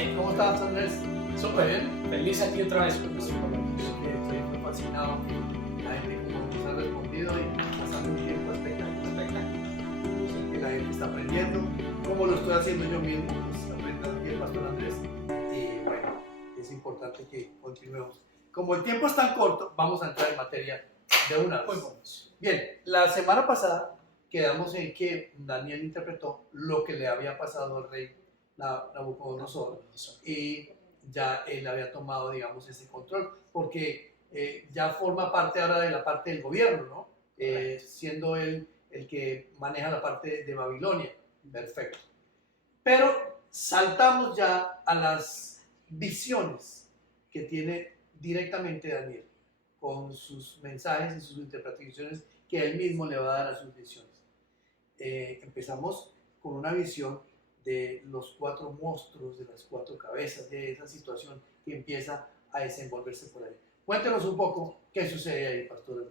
Bien. ¿Cómo estás, Andrés? Súper bien. Feliz aquí otra vez con nuestro programa. Estoy muy fascinado que la gente como nos ha respondido y pasando un tiempo espectacular. Sé que la gente está aprendiendo, como lo estoy haciendo yo mismo, pues aprendo aquí el Pastor Andrés. Y bueno, es importante que continuemos. Como el tiempo es tan corto, vamos a entrar en materia de una vez. Pues vamos. Bien, la semana pasada quedamos en que Daniel interpretó lo que le había pasado al rey Nabucodonosor y ya él había tomado, digamos, ese control, porque ya forma parte ahora de la parte del gobierno, ¿no? Siendo él el que maneja la parte de Babilonia. Perfecto. Pero saltamos ya a las visiones que tiene directamente Daniel, con sus mensajes y sus interpretaciones que él mismo le va a dar a sus visiones. Empezamos con una visión de los 4 monstruos, de las 4 cabezas, de esa situación que empieza a desenvolverse por ahí. Cuéntenos un poco qué sucede ahí, Pastor.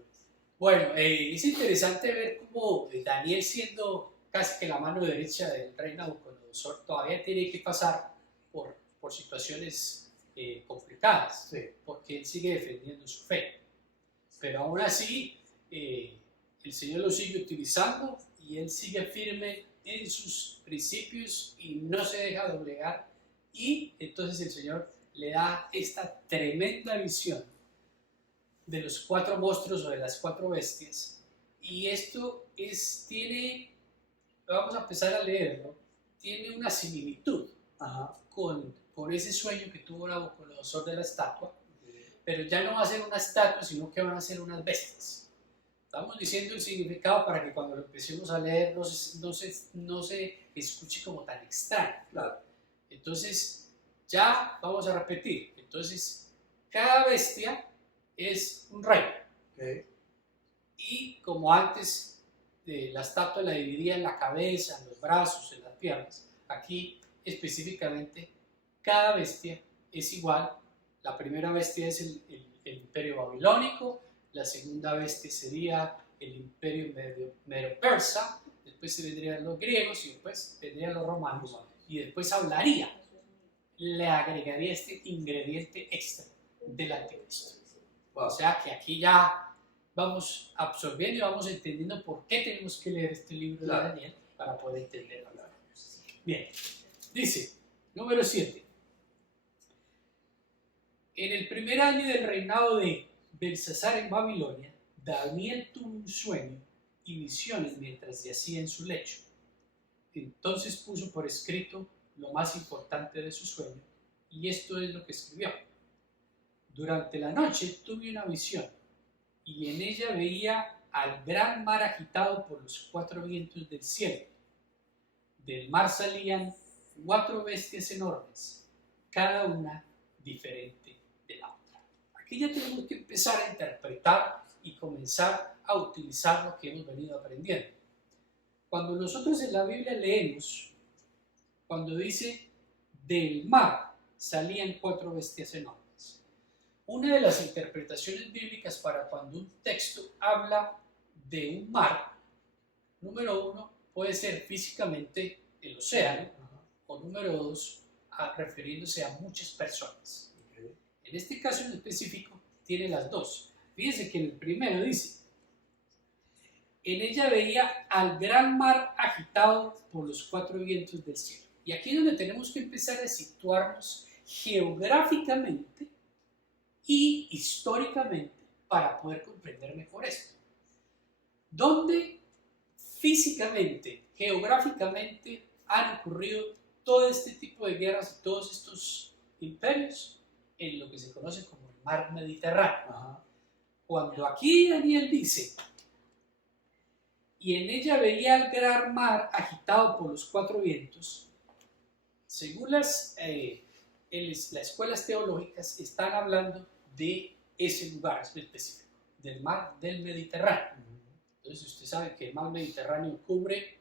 Bueno, es interesante ver cómo Daniel, siendo casi que la mano derecha del rey Nabucodonosor, todavía tiene que pasar por situaciones complicadas, Sí. porque él sigue defendiendo su fe. Pero aún así, el Señor lo sigue utilizando y él sigue firme en sus principios y no se deja doblegar, y entonces el Señor le da esta tremenda visión de los 4 monstruos o de las 4 bestias, y esto tiene, vamos a empezar a leerlo, tiene una similitud con ese sueño que tuvo Nabucodonosor de la estatua, pero ya no va a ser una estatua, sino que van a ser unas bestias. Estamos diciendo el significado para que cuando lo empecemos a leer no se escuche como tan extraño. Claro. Entonces, ya vamos a repetir. Entonces, cada bestia es un reino. Okay. Y como antes la estatua la dividía en la cabeza, en los brazos, en las piernas, aquí específicamente cada bestia es igual. La primera bestia es el imperio babilónico. La segunda bestia sería el imperio medo-persa, después se vendrían los griegos y después vendrían los romanos, y después hablaría, le agregaría este ingrediente extra del anticristo. Wow. O sea que aquí ya vamos absorbiendo y vamos entendiendo por qué tenemos que leer este libro de Daniel para poder entenderlo. Bien, dice, número 7. En el primer año del reinado de Belsasar en Babilonia, Daniel tuvo un sueño y visiones mientras yacía en su lecho. Entonces puso por escrito lo más importante de su sueño, y esto es lo que escribió. Durante la noche tuve una visión, y en ella veía al gran mar agitado por los 4 vientos del cielo. Del mar salían 4 bestias enormes, cada una diferente de la otra. Aquí ya tenemos que empezar a interpretar y comenzar a utilizar lo que hemos venido aprendiendo. Cuando nosotros en la Biblia leemos, cuando dice del mar salían 4 bestias enormes, una de las interpretaciones bíblicas para cuando un texto habla de un mar, número 1, puede ser físicamente el océano, o número 2, refiriéndose a muchas personas. En este caso en específico tiene las dos. Fíjense que en el primero dice, en ella veía al gran mar agitado por los 4 vientos del cielo. Y aquí es donde tenemos que empezar a situarnos geográficamente y históricamente para poder comprender mejor esto. ¿Dónde físicamente, geográficamente han ocurrido todo este tipo de guerras y todos estos imperios? En lo que se conoce como el mar Mediterráneo. Cuando aquí Daniel dice, y en ella veía el gran mar agitado por los 4 vientos, según las escuelas teológicas están hablando de ese lugar específico, del mar del Mediterráneo. Entonces usted sabe que el mar Mediterráneo cubre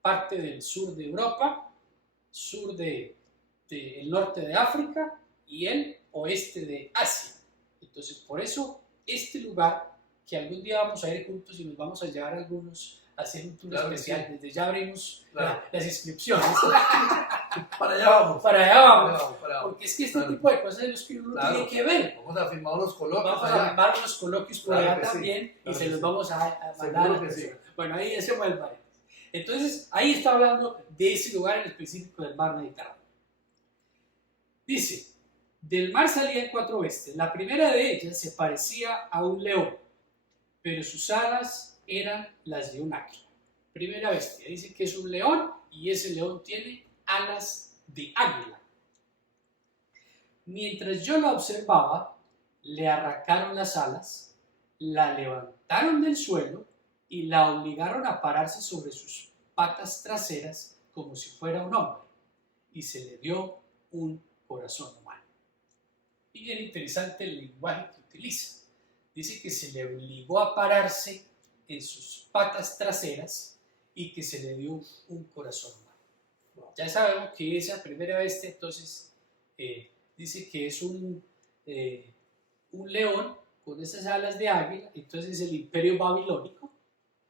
parte del sur de Europa, sur del norte de África y el oeste de Asia. Entonces, por eso, este lugar, que algún día vamos a ir juntos y nos vamos a llevar algunos a hacer un tour especial, desde ya abrimos las inscripciones. Para allá vamos. Para allá vamos. Para allá vamos. Porque es que este Claro. tipo de cosas es los que uno Claro. tiene que ver. Vamos a firmar unos coloquios. Vamos a allá. firmar los coloquios por Claro allá que sí, también y claro se que los sí. vamos a mandar Seguro a las que sí. personas. Bueno, ahí hacemos el paréntesis. Entonces, ahí está hablando de ese lugar en específico del mar Mediterráneo. Dice, del mar salían 4 bestias. La primera de ellas se parecía a un león, pero sus alas eran las de un águila. Primera bestia, dice que es un león y ese león tiene alas de águila. Mientras yo la observaba, le arrancaron las alas, la levantaron del suelo y la obligaron a pararse sobre sus patas traseras como si fuera un hombre, y se le dio un corazón humano. Y bien interesante el lenguaje que utiliza. Dice que se le obligó a pararse en sus patas traseras y que se le dio un corazón humano. Ya sabemos que esa primera bestia entonces dice que es un león con esas alas de águila, entonces el imperio babilónico,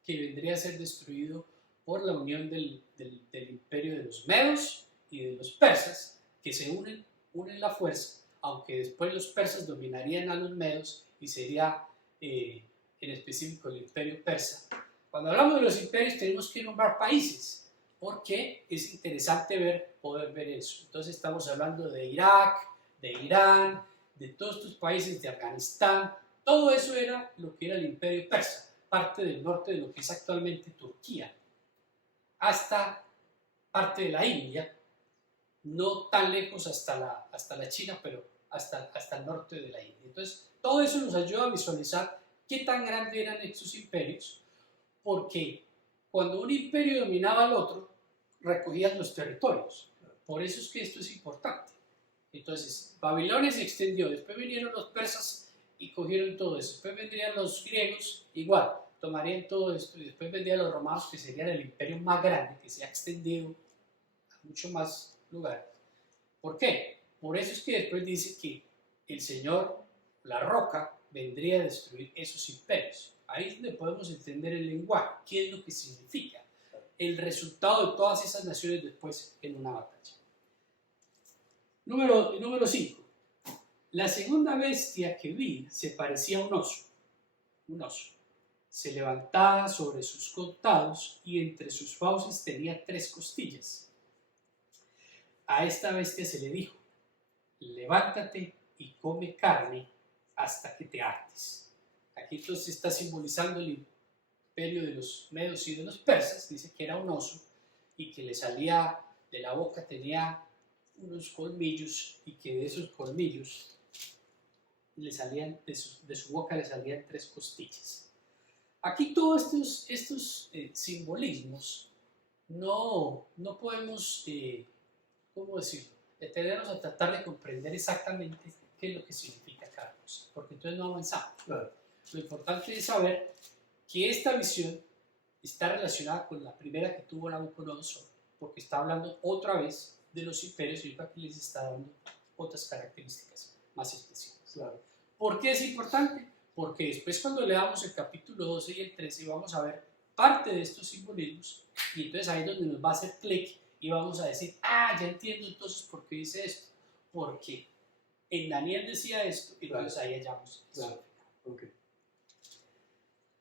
que vendría a ser destruido por la unión del imperio de los medos y de los persas, que se unen la fuerza, aunque después los persas dominarían a los medos y sería en específico el imperio persa. Cuando hablamos de los imperios tenemos que nombrar países, porque es interesante poder ver eso. Entonces estamos hablando de Irak, de Irán, de todos estos países, de Afganistán. Todo eso era lo que era el imperio persa, parte del norte de lo que es actualmente Turquía, hasta parte de la India, no tan lejos hasta la China, pero hasta el norte de la India. Entonces, todo eso nos ayuda a visualizar qué tan grandes eran estos imperios, porque cuando un imperio dominaba al otro, recogían los territorios. Por eso es que esto es importante. Entonces, Babilonia se extendió, después vinieron los persas y cogieron todo eso, después vendrían los griegos, igual, tomarían todo esto, y después vendrían los romanos, que serían el imperio más grande, que se ha extendido a mucho más lugares. ¿Por qué? Por eso es que después dice que el Señor, la roca, vendría a destruir esos imperios. Ahí es donde podemos entender el lenguaje, qué es lo que significa, el resultado de todas esas naciones después en una batalla. Número 5. La segunda bestia que vi se parecía a un oso. Un oso. Se levantaba sobre sus costados y entre sus fauces tenía 3 costillas. A esta bestia se le dijo, levántate y come carne hasta que te hartes. Aquí entonces está simbolizando el imperio de los medos y de los persas. Dice que era un oso y que le salía de la boca, tenía unos colmillos, y que de esos colmillos le salían, de su boca le salían 3 costillas. Aquí todos estos simbolismos no podemos, ¿cómo decirlo?, detenernos a tratar de comprender exactamente qué es lo que significa cada cosa, porque entonces no avanzamos. Claro. Lo importante es saber que esta visión está relacionada con la primera que tuvo Nabucodonosor, porque está hablando otra vez de los imperios y aquí les está dando otras características más especiales. Claro. ¿Por qué es importante? Porque después cuando leamos el capítulo 12 y el 13 vamos a ver parte de estos simbolismos y entonces ahí es donde nos va a hacer clic y vamos a decir, ya entiendo entonces por qué dice esto. Porque en Daniel decía esto y entonces ahí hallamos. Claro. Okay.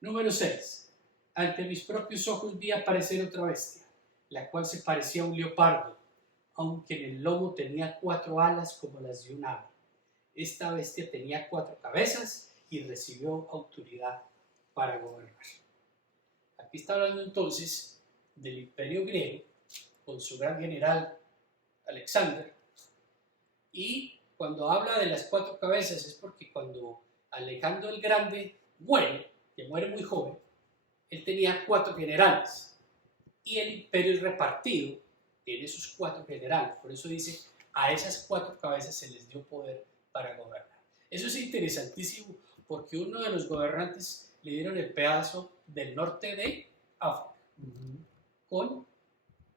Número 6. Ante mis propios ojos vi aparecer otra bestia, la cual se parecía a un leopardo, aunque en el lomo tenía 4 alas como las de un ave. Esta bestia tenía 4 cabezas y recibió autoridad para gobernar. Aquí está hablando entonces del imperio griego con su gran general Alexander, y cuando habla de las 4 cabezas es porque cuando Alejandro el Grande muere, que muere muy joven, él tenía 4 generales y el imperio es repartido en esos 4 generales. Por eso dice, a esas 4 cabezas se les dio poder para gobernar. Eso es interesantísimo porque uno de los gobernantes le dieron el pedazo del norte de África, con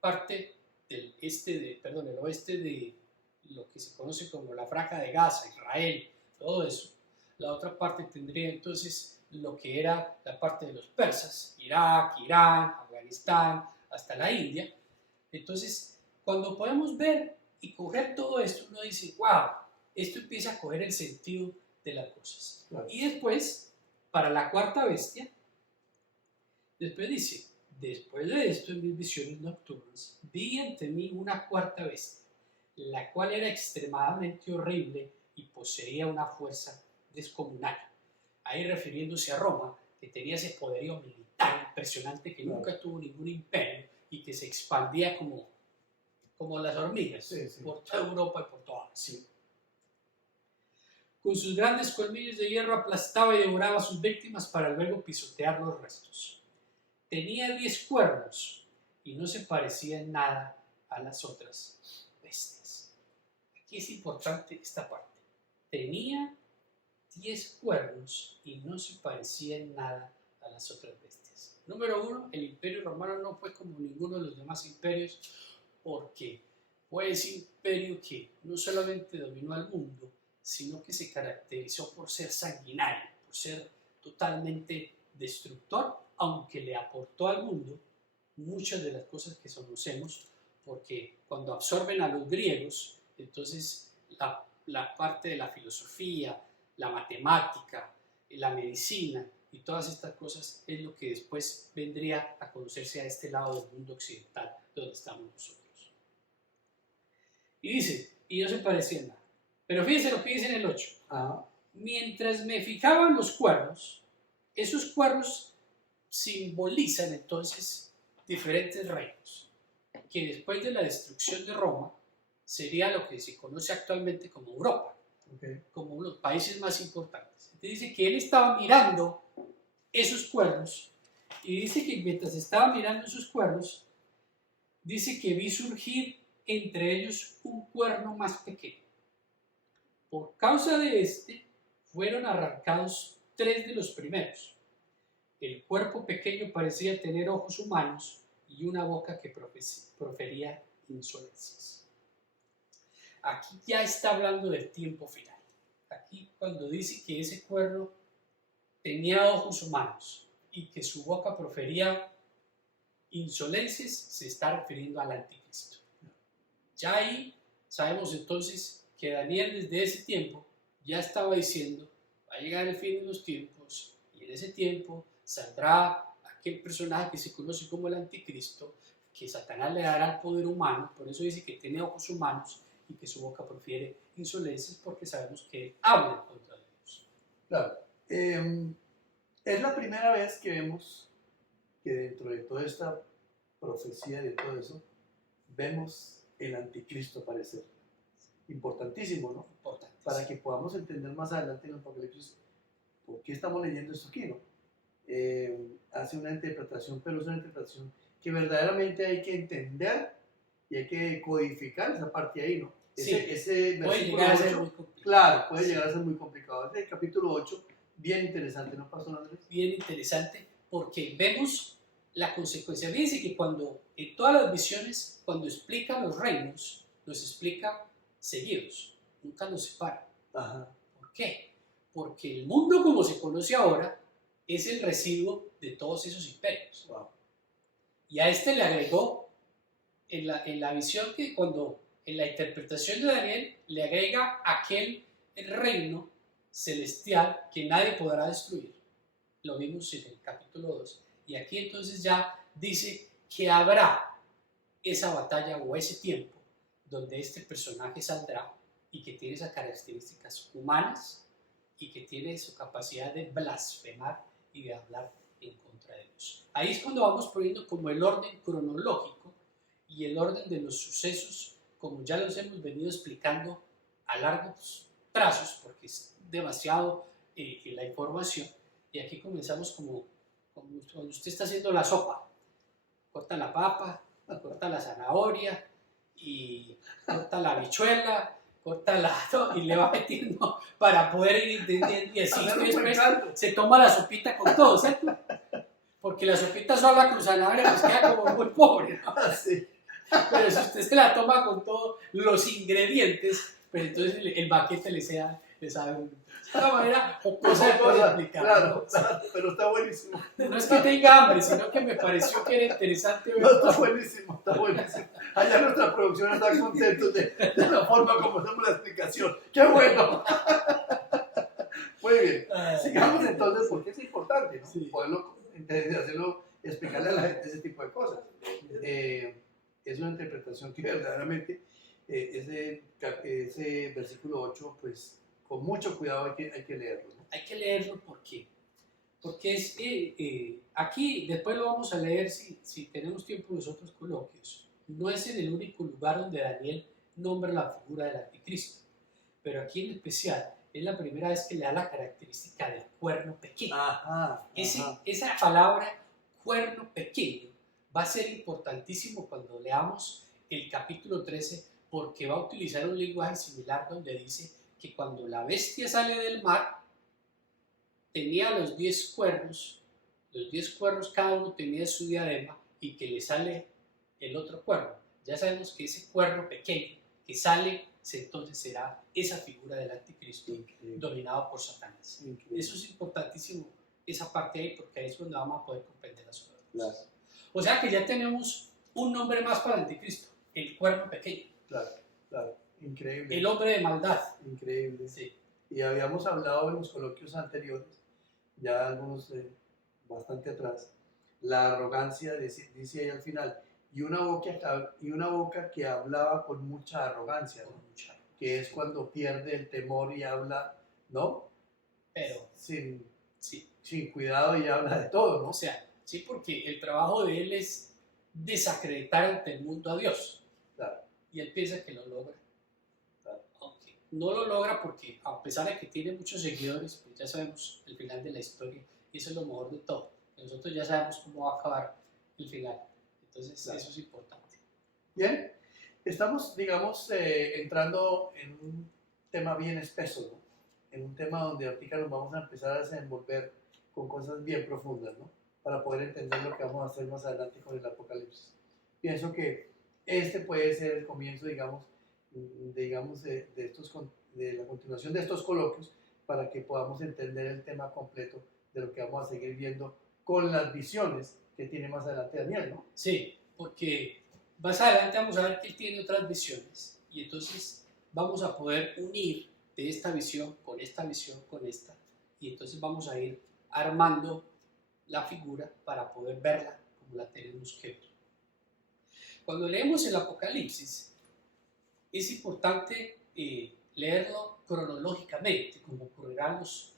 parte del el oeste de lo que se conoce como la Franja de Gaza, Israel, todo eso. La otra parte tendría entonces lo que era la parte de los persas, Irak, Irán, Afganistán, hasta la India. Entonces, cuando podemos ver y coger todo esto, uno dice, wow, esto empieza a coger el sentido de las cosas. Claro. Y después, para la cuarta bestia, después dice, después de esto en mis visiones nocturnas, vi ante mí una cuarta bestia, la cual era extremadamente horrible y poseía una fuerza descomunal. Ahí refiriéndose a Roma, que tenía ese poderío militar impresionante que nunca tuvo ningún imperio y que se expandía como las hormigas por toda Europa y por toda Asia. Con sus grandes colmillos de hierro aplastaba y devoraba a sus víctimas para luego pisotear los restos. Tenía 10 cuernos y no se parecía en nada a las otras bestias. Aquí es importante esta parte. Tenía 10 cuernos y no se parecía en nada a las otras bestias. Número 1, el imperio romano no fue como ninguno de los demás imperios porque fue ese imperio que no solamente dominó al mundo, sino que se caracterizó por ser sanguinario, por ser totalmente destructor, aunque le aportó al mundo muchas de las cosas que conocemos, porque cuando absorben a los griegos, entonces la parte de la filosofía, la matemática, la medicina y todas estas cosas es lo que después vendría a conocerse a este lado del mundo occidental donde estamos nosotros. Y dice, y no se parecía en nada. Pero fíjense lo que dice en el 8. Mientras me fijaban los cuernos, esos cuernos simbolizan entonces diferentes reinos, que después de la destrucción de Roma sería lo que se conoce actualmente como Europa, como los países más importantes. Entonces dice que él estaba mirando esos cuernos y dice que mientras estaba mirando esos cuernos, dice que vi surgir entre ellos un cuerno más pequeño. Por causa de este, fueron arrancados 3 de los primeros. El cuerpo pequeño parecía tener ojos humanos y una boca que profería insolencias. Aquí ya está hablando del tiempo final. Aquí cuando dice que ese cuerno tenía ojos humanos y que su boca profería insolencias, se está refiriendo al anticristo. Ya ahí sabemos entonces que Daniel desde ese tiempo ya estaba diciendo, va a llegar el fin de los tiempos y en ese tiempo saldrá aquel personaje que se conoce como el anticristo, que Satanás le dará el poder humano, por eso dice que tiene ojos humanos y que su boca profiere insolencias porque sabemos que él habla en contra de Dios. Claro, es la primera vez que vemos que dentro de toda esta profecía, de todo eso, vemos el anticristo aparecer. Importantísimo, ¿no? Importantísimo. Para que podamos entender más adelante en el Apocalipsis por qué estamos leyendo esto aquí, ¿no? Hace una interpretación, pero es una interpretación que verdaderamente hay que entender y hay que codificar esa parte ahí, ¿no? Ese puede llegar 8, a ser muy complicado. claro, puede llegar a ser muy complicado. Ese capítulo 8, bien interesante, ¿no, Pastor Andrés? Bien interesante, porque vemos la consecuencia. Fíjense que cuando, en todas las visiones, cuando explica los reinos, los explica seguidos, nunca los separa. Ajá. ¿Por qué? Porque el mundo como se conoce ahora es el residuo de todos esos imperios. Wow. Y a este le agregó, en la visión que cuando, en la interpretación de Daniel, le agrega aquel reino celestial que nadie podrá destruir. Lo vimos en el capítulo 2. Y aquí entonces ya dice que habrá esa batalla o ese tiempo donde este personaje saldrá y que tiene esas características humanas y que tiene su capacidad de blasfemar y de hablar en contra de Dios. Ahí es cuando vamos poniendo como el orden cronológico y el orden de los sucesos, como ya los hemos venido explicando a largos trazos, porque es demasiado la información. Y aquí comenzamos como cuando usted está haciendo la sopa. Corta la papa, corta la zanahoria, y corta la habichuela, y le va metiendo para poder ir entendiendo. Y así después se toma la sopita con todo, ¿cierto? Porque la sopita sola con zanahoria nos queda como muy pobre, ¿no? Sí. Pero si usted se la toma con todos los ingredientes, pues entonces el banquete le le sabe uno. Es una manera jocosa de poder explicar. Claro, claro, pero está buenísimo. No es que tenga hambre, sino que me pareció que era interesante ver. No, está buenísimo, está buenísimo. Allá nuestra producción está contenta de la forma como hacemos la explicación. ¡Qué bueno! Muy bien. Sigamos entonces, porque es importante, ¿no? Sí. Poderlo hacerlo, explicarle a la gente ese tipo de cosas. Es una interpretación que verdaderamente ese versículo 8, pues con mucho cuidado hay que leerlo, ¿no? Hay que leerlo porque es, aquí, después lo vamos a leer si tenemos tiempo en los otros coloquios. No es en el único lugar donde Daniel nombra la figura del anticristo, pero aquí en especial es la primera vez que le da la característica del cuerno pequeño. Esa palabra cuerno pequeño va a ser importantísimo cuando leamos el capítulo 13, porque va a utilizar un lenguaje similar donde dice que cuando la bestia sale del mar tenía los 10 cuernos cada uno tenía su diadema, y que le sale el otro cuerno. Ya sabemos que ese cuerno pequeño que sale, entonces será esa figura del anticristo. Increíble. Dominado por Satanás. Increíble. Eso es importantísimo, esa parte ahí, porque ahí es donde vamos a poder comprender las cosas. Claro. O sea que ya tenemos un nombre más para el anticristo, el cuerno pequeño. Claro, claro, increíble. El hombre de maldad. Increíble. Sí. Y habíamos hablado en los coloquios anteriores, ya algunos bastante atrás, la arrogancia, dice ahí al final, y una boca que hablaba con mucha arrogancia, ¿no? Que es cuando pierde el temor y habla, ¿no? Pero sin cuidado y habla de todo, ¿no? O sea, sí, porque el trabajo de él es desacreditar ante el mundo a Dios. Claro. Y él piensa que lo logra. Claro. Aunque no lo logra porque, a pesar de que tiene muchos seguidores, pues ya sabemos el final de la historia, y eso es lo mejor de todo. Nosotros ya sabemos cómo va a acabar el final. Entonces, claro, eso es importante. Bien, estamos, digamos, entrando en un tema bien espeso, ¿no? En un tema donde ahorita nos vamos a empezar a desenvolver con cosas bien profundas, ¿no? Para poder entender lo que vamos a hacer más adelante con el Apocalipsis. Pienso que este puede ser el comienzo, digamos, de la continuación de estos coloquios, para que podamos entender el tema completo de lo que vamos a seguir viendo con las visiones que tiene más adelante Daniel, ¿no? Sí, porque más adelante vamos a ver que él tiene otras visiones, y entonces vamos a poder unir de esta visión, con esta, y entonces vamos a ir armando la figura para poder verla como la tenemos que ver. Cuando leemos el Apocalipsis, es importante leerlo cronológicamente, como ocurrirán los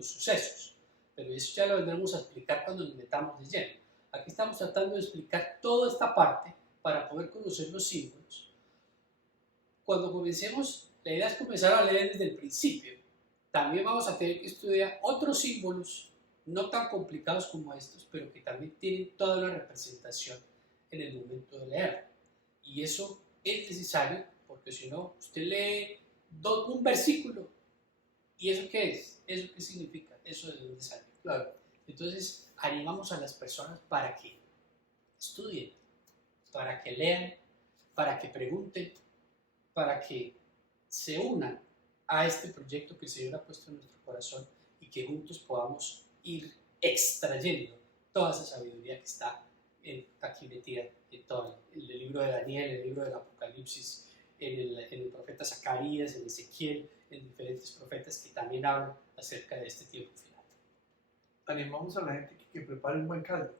sucesos, pero eso ya lo vendremos a explicar cuando nos metamos de lleno. Aquí estamos tratando de explicar toda esta parte para poder conocer los símbolos. Cuando comencemos, la idea es comenzar a leer desde el principio. También vamos a tener que estudiar otros símbolos, no tan complicados como estos, pero que también tienen toda la representación en el momento de leer. Y eso es necesario, porque si no, usted lee un versículo, ¿y eso qué es? ¿Eso qué significa? Eso es necesario. Claro. Entonces, animamos a las personas para que estudien, para que lean, para que pregunten, para que se unan a este proyecto que el Señor ha puesto en nuestro corazón, y que juntos podamos ir extrayendo toda esa sabiduría que está aquí metida en todo el libro de Daniel, el libro del Apocalipsis, en el profeta Zacarías, en Ezequiel, en diferentes profetas que también hablan acerca de este tiempo final. Animamos a la gente que prepare un buen caldo.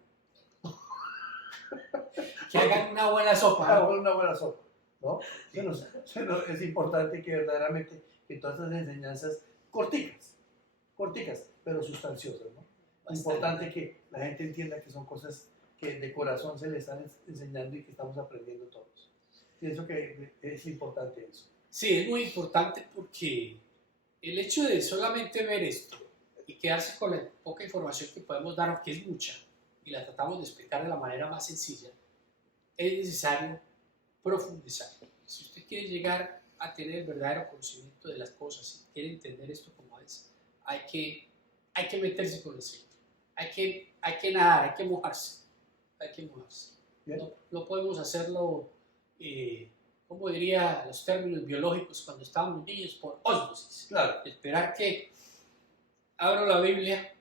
Que hagan una buena sopa. Una buena sopa, ¿no? Es importante que verdaderamente que todas estas enseñanzas corticas, pero sustanciosas, ¿no? Es importante que la gente entienda que son cosas que de corazón se le están enseñando y que estamos aprendiendo todos. Pienso que es importante eso. Sí, es muy importante, porque el hecho de solamente ver esto y quedarse con la poca información que podemos dar, aunque es mucha, y la tratamos de explicar de la manera más sencilla, es necesario profundizar. Si usted quiere llegar a tener el verdadero conocimiento de las cosas, si quiere entender esto como es, hay que meterse con el Señor, hay que nadar, hay que mojarse. No podemos hacerlo como diría los términos biológicos cuando estábamos niños, por ósmosis. Claro. Esperar que abro la Biblia,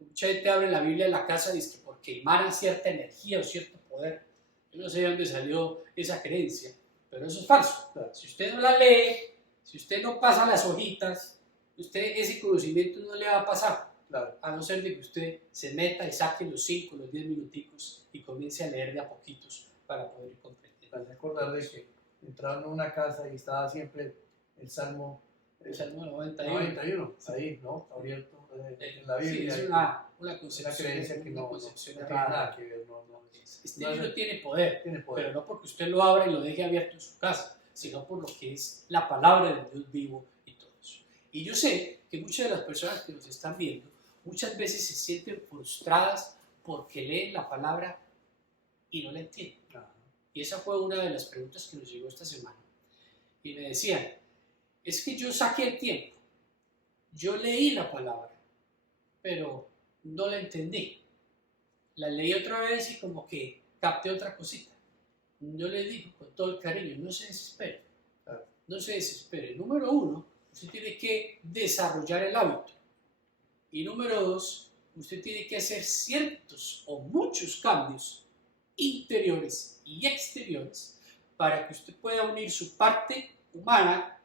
mucha gente abre la Biblia en la casa dice que porque emana cierta energía o cierto poder. Yo no sé de dónde salió esa creencia, pero eso es falso. Claro. Si usted no la lee, si usted no pasa las hojitas, ese conocimiento no le va a pasar. Claro. A no ser de que usted se meta y saque los 5, los 10 minuticos y comience a leer de a poquitos para poder ir comprendiendo. Me hace acordar de que entraron a una casa y estaba siempre el Salmo El Salmo 91. 91, ahí, ¿no? Abierto en la Biblia. Sí, es una concepción, una creencia que no concepción tiene errada. nada que ver. Este no libro es- tiene poder, tiene poder. pero no porque usted lo abra y lo deje abierto en su casa, sino por lo que es la palabra de Dios vivo y todo eso. Y yo sé que muchas de las personas que nos están viendo muchas veces se sienten frustradas porque leen la palabra y no la entienden. Ajá. Y esa fue una de las preguntas que nos llegó esta semana. Y me decían, es que yo saqué el tiempo, yo leí la palabra, pero no la entendí. La leí otra vez y como que capté otra cosita. Yo le digo con todo el cariño, no se desespere. Claro. No se desespere. Número 1, usted tiene que desarrollar el hábito. Y número 2, usted tiene que hacer ciertos o muchos cambios interiores y exteriores para que usted pueda unir su parte humana,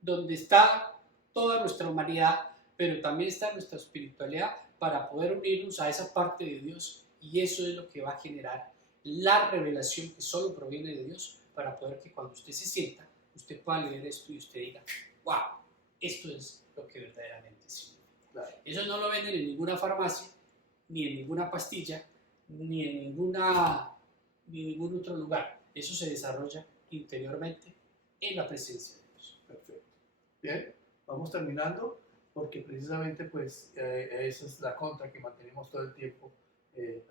donde está toda nuestra humanidad, pero también está nuestra espiritualidad, para poder unirnos a esa parte de Dios, y eso es lo que va a generar la revelación que solo proviene de Dios, para poder que cuando usted se sienta, usted pueda leer esto y usted diga, wow, esto es lo que verdaderamente significa. Claro. Eso no lo venden en ninguna farmacia, ni en ninguna pastilla, ni en ningún otro lugar. Eso se desarrolla interiormente en la presencia de Dios. Perfecto. Bien, vamos terminando porque precisamente pues esa es la contra que mantenemos todo el tiempo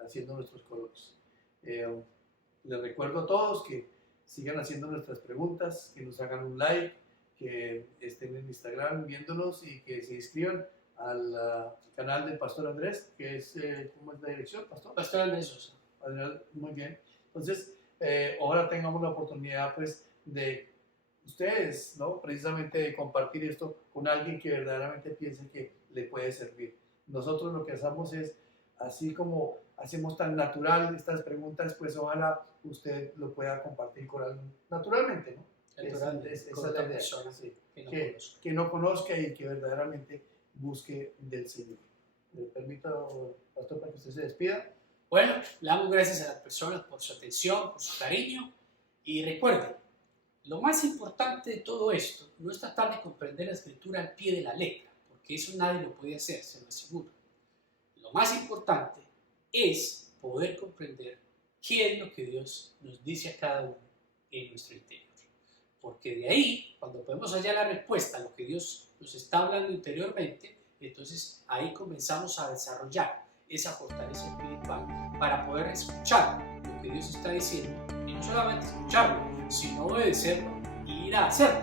haciendo nuestros coloquios. Les recuerdo a todos que sigan haciendo nuestras preguntas, que nos hagan un like, que estén en Instagram viéndonos y que se inscriban al canal del Pastor Andrés, que es, ¿cómo es la dirección, Pastor? Pastor Andrés Sosa. Muy bien. Entonces, ahora tengamos la oportunidad pues de ustedes, ¿no? Precisamente de compartir esto con alguien que verdaderamente piense que le puede servir. Nosotros lo que hacemos es, así como hacemos tan natural estas preguntas, pues ojalá usted lo pueda compartir con alguien naturalmente, ¿no? Naturalmente, Esa con es la otra idea, persona sí. que no que, conozco. que no conozca y que verdaderamente busque del Señor. Le permito, Pastor, para que usted se despida. Bueno, le damos gracias a las personas por su atención, por su cariño, y recuerden, lo más importante de todo esto no es tratar de comprender la escritura al pie de la letra, porque eso nadie lo puede hacer, se lo aseguro. Lo más importante es poder comprender qué es lo que Dios nos dice a cada uno en nuestro interior. Porque de ahí, cuando podemos hallar la respuesta a lo que Dios nos está hablando interiormente, entonces ahí comenzamos a desarrollar esa fortaleza espiritual para poder escuchar lo que Dios está diciendo, y no solamente escucharlo, sino obedecerlo y ir a hacerlo,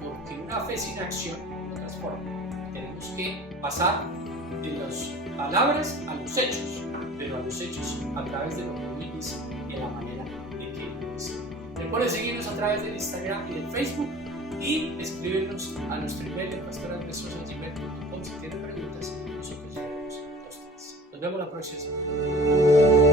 porque una fe sin acción no transforma. Tenemos que pasar de las palabras a los hechos, pero a los hechos a través de lo que Dios dice y de la manera de que Él dice. Recuerden seguirnos a través del Instagram y del Facebook y escribirnos a nuestro email de pastorandresosa@gmail.com si tienen preguntas. Nosotros haremos los tres. Nos vemos la próxima semana.